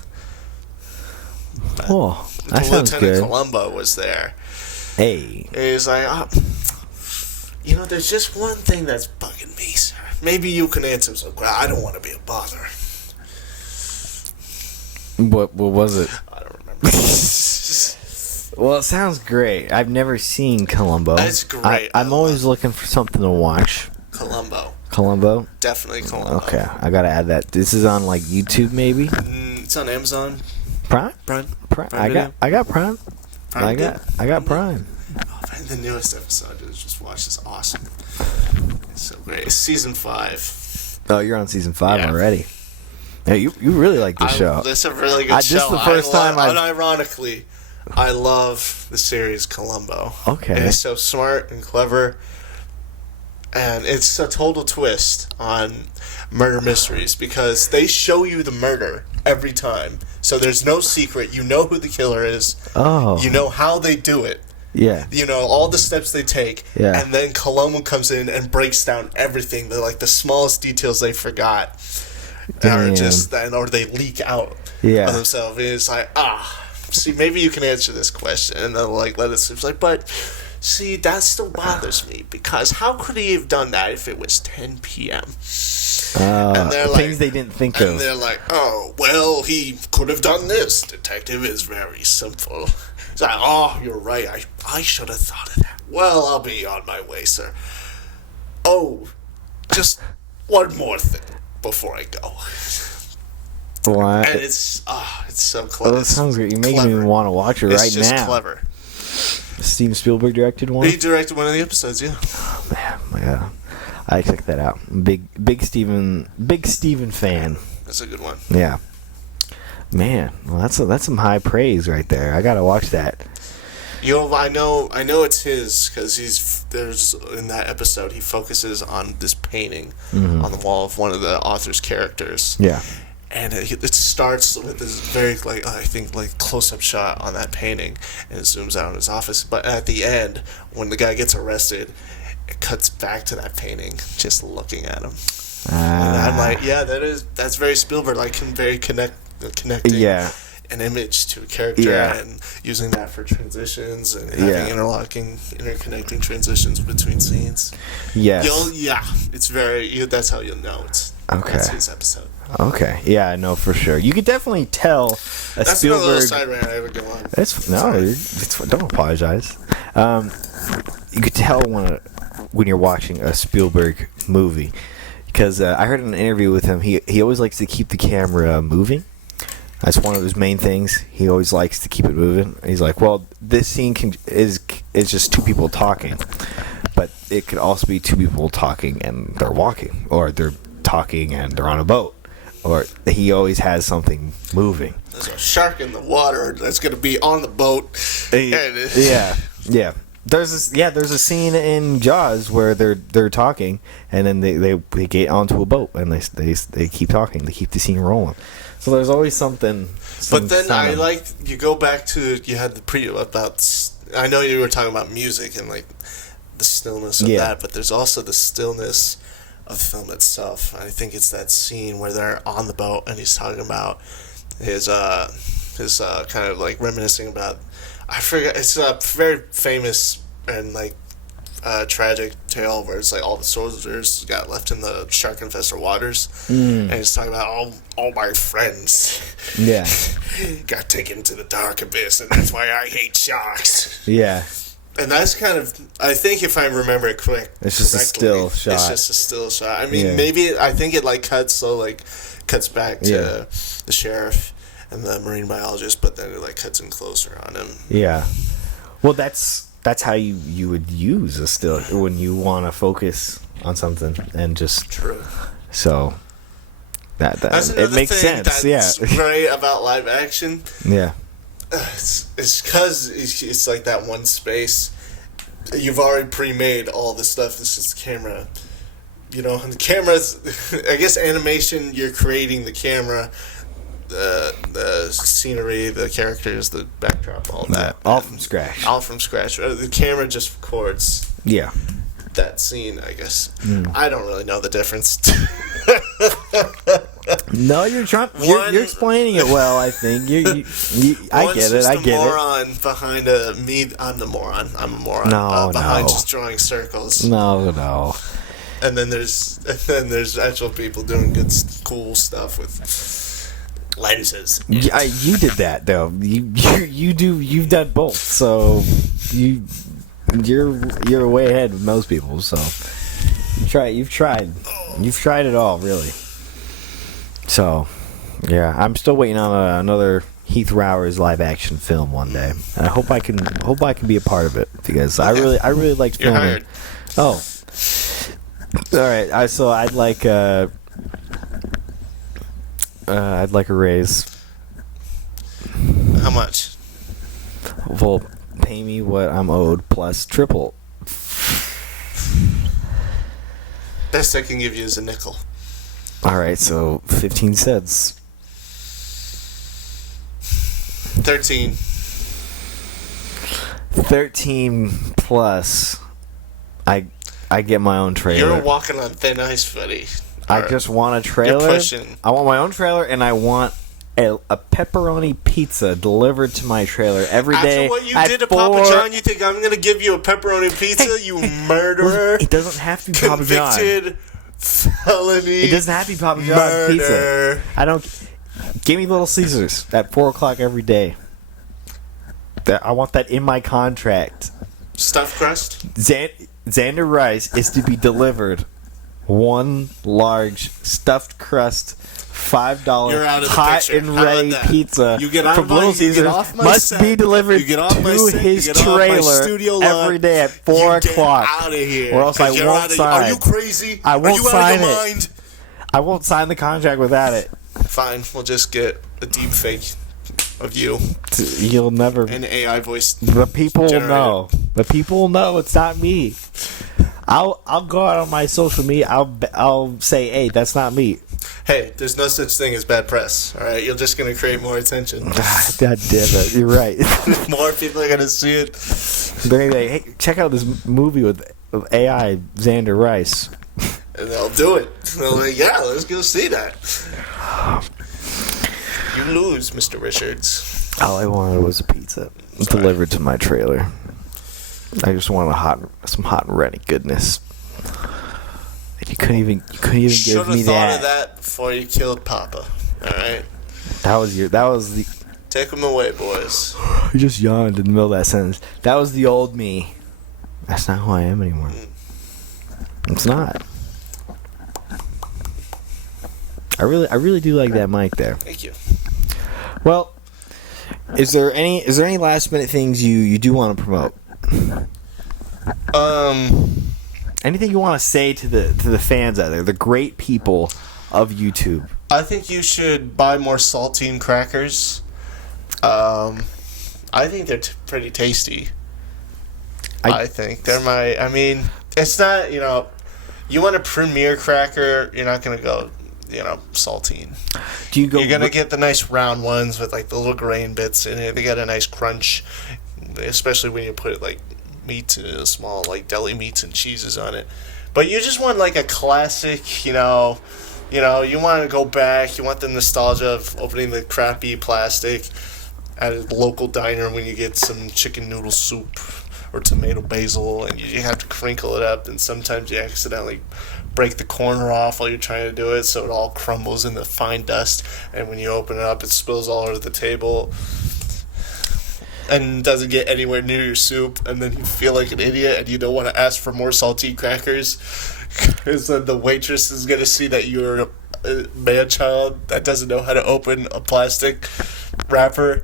Oh, that sounds good. Lieutenant Columbo was there. Hey. He's like, there's just one thing that's bugging me, sir. Maybe you can answer some questions. I don't want to be a bother. What was it? I don't remember. Well, it sounds great. I've never seen Columbo. It's great. I'm always looking for something to watch. Columbo? Definitely Columbo. Okay, I gotta add that. This is on like YouTube, maybe. It's on Amazon. Prime. I got Prime. I got Prime. Oh, the newest episode I just watched is awesome. It's so great. It's season 5. Oh, you're on season 5 already. Yeah, you really like this show. It's a really good show. This is the first time unironically, I love the series Columbo. Okay. It's so smart and clever. And it's a total twist on murder mysteries because they show you the murder every time. So there's no secret. You know who the killer is. Oh. You know how they do it. Yeah. You know, all the steps they take. Yeah. And then Columbo comes in and breaks down everything. They're like the smallest details they forgot. Damn. Or they leak out Yeah. of themselves. And it's like, see, maybe you can answer this question. And they'll like let it slip. It's like, but see, that still bothers me because how could he have done that if it was 10 p.m.? And they're like, things they didn't think of. And they're like, oh, well, he could have done this. Detective is very simple. It's like, oh, you're right. I should have thought of that. Well, I'll be on my way, sir. Oh, just one more thing before I go. What? And it's so clever. Oh, that sounds great. You're making me want to watch it right now. It's just clever. Steven Spielberg directed one? He directed one of the episodes, yeah. Oh, man. Yeah. I check that out. Big Steven fan. That's a good one. Yeah. Man, well, that's some high praise right there. I gotta watch that. You know, I know it's his because there's in that episode he focuses on this painting on the wall of one of the author's characters. Yeah. And it starts with this very close-up shot on that painting, and it zooms out in his office. But at the end, when the guy gets arrested, it cuts back to that painting, just looking at him. And I'm like, yeah, that's very Spielberg. Like, connecting an image to a character and using that for transitions and having interconnecting transitions between scenes. Yes. It's very. That's how you'll know it's. Okay. That's his episode. Okay. Yeah, I know for sure. You could definitely tell That's Spielberg. That's another side rant I would go on. Don't apologize. You could tell when you're watching a Spielberg movie because I heard in an interview with him he always likes to keep the camera moving. That's one of his main things. He always likes to keep it moving. He's like, well, this scene is just two people talking, but it could also be two people talking and they're walking, or they're talking and they're on a boat, or he always has something moving. There's a shark in the water that's going to be on the boat. Yeah. There's a scene in Jaws where they're talking and then they get onto a boat and they keep talking. They keep the scene rolling. So there's always something. But then you go back to you had the preview about. I know you were talking about music and like the stillness of that, but there's also the stillness of the film itself. I think it's that scene where they're on the boat and he's talking about his kind of like reminiscing about. I forget. It's a very famous and like tragic tale where it's like all the soldiers got left in the shark-infested waters, and he's talking about all my friends. Yeah, got taken to the dark abyss, and that's why I hate sharks. Yeah, and that's kind of. I think if I remember it correctly, it's just a still shot. It's just a still shot. I mean, maybe I think it like cuts back to the sheriff and the marine biologist, but then it like cuts in closer on him. Yeah. Well, that's how you would use a still when you want to focus on something and just true. So that's it makes sense. That's right about live action. Yeah. It's because it's like that one space. You've already pre-made all this stuff. It's just the camera. You know, and the camera's. I guess animation. You're creating the camera. The scenery, the characters, the backdrop, all that. All from scratch. All from scratch. The camera just records that scene, I guess. I don't really know the difference. No, you're you're explaining it well, I think. I get it. I get it. Moron behind me. I'm the moron. I'm a moron. Behind just drawing circles. No. And then there's actual people doing good, cool stuff with lenses. You did that though. You've done both. So you're way ahead of most people. So you've tried it all, really. So yeah, I'm still waiting on another Heath Rower's live action film one day. And I hope I can be a part of it because I really like You're filming. hired. Oh. All right. I'd like a raise. How much? Well, pay me what I'm owed plus triple. Best I can give you is a nickel. All right, so 15 cents. 13. 13 plus. I get my own trailer. You're walking on thin ice, buddy. I just want a trailer. You're pushing. I want my own trailer, and I want a pepperoni pizza delivered to my trailer every day. After what you at did to 4. Papa John, you think I'm going to give you a pepperoni pizza, you murderer? It doesn't have to be Papa John. Convicted felony. It doesn't have to be Papa John's pizza. I don't. Give me Little Caesars at 4 o'clock every day. I want that in my contract. Stuffed crust? Zander Rice is to be delivered one large stuffed crust $5 hot and ready pizza from Little Caesars must be delivered to his trailer every day at 4 o'clock. Out of here, or else I won't sign. Are you crazy? I won't Are you sign out of your it. mind? I won't sign the contract without it. Fine, we'll just get a deep fake of you. You'll never. An AI voice. The people will generated. know. The people will know it's not me. I'll go out on my social media. I'll say, hey, that's not me. Hey, there's no such thing as bad press. All right, you're just gonna create more attention. God damn it, you're right. More people are gonna see it. They're gonna be like, hey, check out this movie with AI Zander Rice. And they'll do it. They'll like, yeah, let's go see that. You lose, Mr. Richards. All I wanted was a pizza delivered to my trailer. I just wanted some hot and ready goodness. And you couldn't even give me Should have thought that. of that before you killed Papa. All right. That was the. Take him away, boys. You just yawned in the middle of that sentence. That was the old me. That's not who I am anymore. It's not. I really do like that mic there. Thank you. Well, is there any last minute things you do want to promote? Anything you want to say to the fans out there, the great people of YouTube? I think you should buy more saltine crackers. I think they're pretty tasty. I think they're I mean, it's not, you want a premier cracker, you're not going to go, saltine. You're going to get the nice round ones with, like, the little grain bits in it. They got a nice crunch, especially when you put, like, meat in a small, like, deli meats and cheeses on it. But you just want, like, a classic, you want to go back. You want the nostalgia of opening the crappy plastic at a local diner when you get some chicken noodle soup or tomato basil, and you have to crinkle it up, and sometimes you accidentally break the corner off while you're trying to do it, so it all crumbles in the fine dust, and when you open it up, it spills all over the table and doesn't get anywhere near your soup, and then you feel like an idiot, and you don't want to ask for more saltine crackers, because then the waitress is going to see that you're a man-child that doesn't know how to open a plastic wrapper.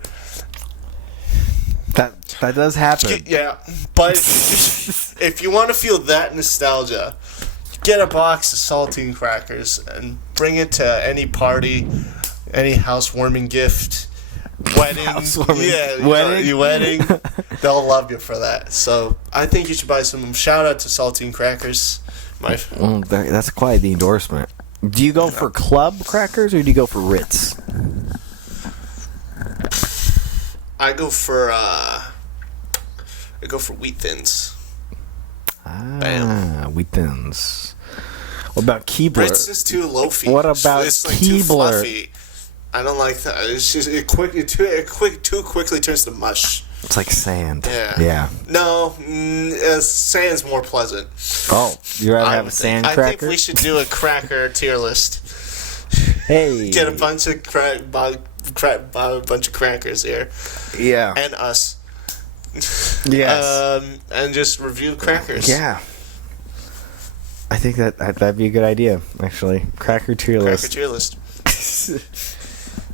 That does happen. Yeah, but if you want to feel that nostalgia, get a box of saltine crackers and bring it to any party, any housewarming gift, wedding. Wedding. They'll love you for that. So I think you should buy some. Shout out to saltine crackers. That's quite the endorsement. Do you go for club crackers or do you go for Ritz? I go for Wheat Thins. Bam. Wheat Thins. What about Keebler? Ritz is too loafy. What about it's like Keebler? Too fluffy. I don't like that. It's just it too quickly turns to mush. It's like sand. Yeah. No, sand's more pleasant. Oh, you rather have a sand cracker? I think we should do a cracker tier list. Hey, get a bunch of a bunch of crackers here. Yeah. And us. Yes. And just review crackers. Yeah. I think that'd be a good idea, actually. Cracker tier list. Cracker tier list.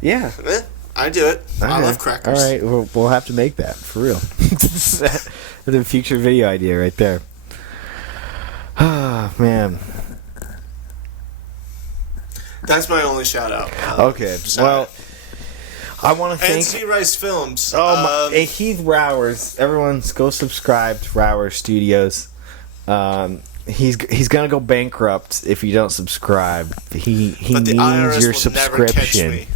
Yeah. I do it. I love crackers. All right, we'll have to make that for real. The future video idea right there. Ah, man. That's my only shout out. Okay, well, I want to thank ZRice Films. and Heath Rowers. Everyone, go subscribe to Rowers Studios. He's gonna go bankrupt if you don't subscribe. He but the needs IRS your will subscription. Never catch me.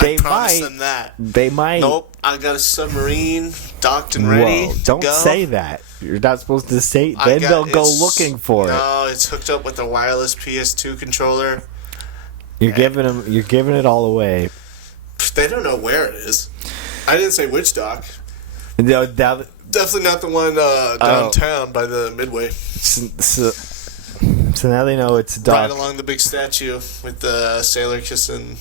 They I promise might. them that. They might. Nope. I got a submarine docked and ready. Whoa, don't go. say that. You're not supposed to say. Then they'll go looking for it. No, it's hooked up with a wireless PS2 controller. You're giving them. You're giving it all away. They don't know where it is. I didn't say which dock. No, Definitely not the one downtown by the Midway. So now they know it's a dock. Right along the big statue with the sailor kissing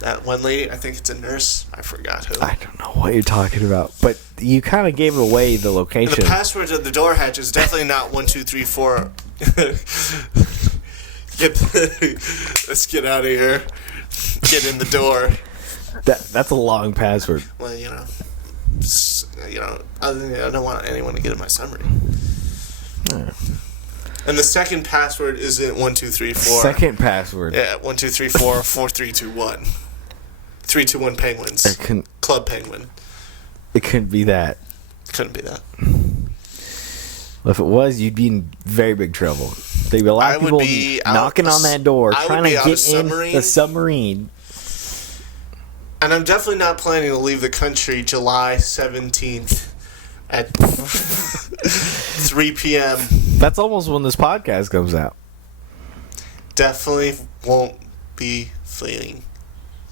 that one lady. I think it's a nurse. I forgot who. I don't know what you're talking about, but you kind of gave away the location. And the password of the door hatch is definitely not 1 2 3 4. Let's get out of here. Get in the door. That's a long password. Well, I don't want anyone to get in my summary. Yeah. And the second password isn't 1 2 3 4. Second password. Yeah, 1 2 3 4 4 3 2 1. 3 2 1 penguins. Club Penguin. It couldn't be that. Couldn't be that. Well, if it was, you'd be in very big trouble. There'd be a lot of people knocking on that door, trying to get in the submarine. And I'm definitely not planning to leave the country July 17th at 3 p.m. That's almost when this podcast comes out. Definitely won't be fleeing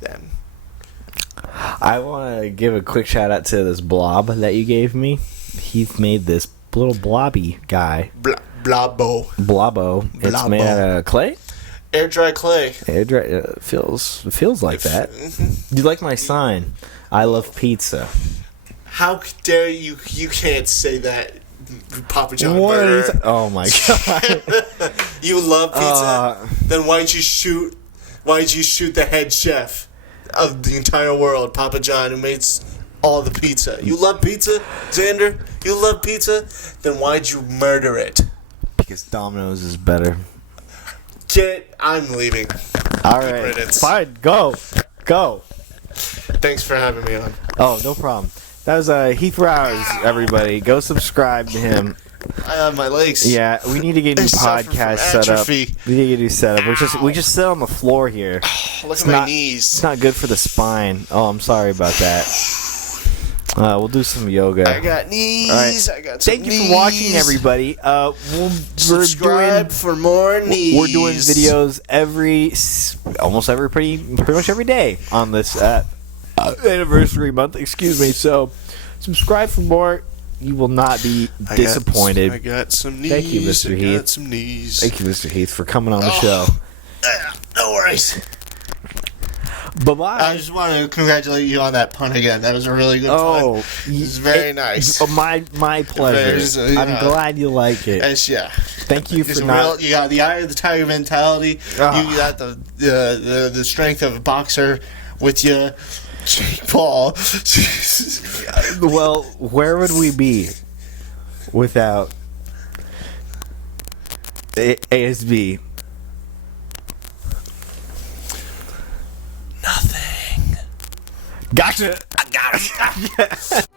then. I want to give a quick shout out to this blob that you gave me. Heath made this little blobby guy. Blobbo. It's made out of clay? Air dry clay. Air dry. Feels like that. Do you like my sign? I love pizza. How dare you? You can't say that, Papa John Burger. Oh my god! You love pizza. Then why'd you shoot the head chef of the entire world, Papa John, who makes all the pizza? You love pizza, Zander? You love pizza? Then why'd you murder it? Because Domino's is better. I'm leaving. All right, fine. Go. Thanks for having me on. Oh, no problem. That was Heath Rowers, everybody. Go subscribe to him. I have my legs. Yeah, we need to get a new podcast set up. We need to get a new setup. We just sit on the floor here. Look at my knees. It's not good for the spine. Oh, I'm sorry about that. We'll do some yoga. I got knees. All right. I got some Thank you for watching, everybody. Subscribe for more knees. We're doing videos pretty much every day on this anniversary month. Excuse me. So subscribe for more. You will not be disappointed. I got some knees. Thank you, Mr. Heath. Got some knees. Thank you, Mr. Heath, for coming on the show. No worries. Bye-bye. I just want to congratulate you on that pun again. That was a really good pun. It was very nice. My pleasure. I'm glad you like it. Yeah. Thank you for not... You got the eye of the tiger mentality. You got the strength of a boxer with you. Jake Paul. Well, where would we be without ASB? Nothing. Gotcha. I got it.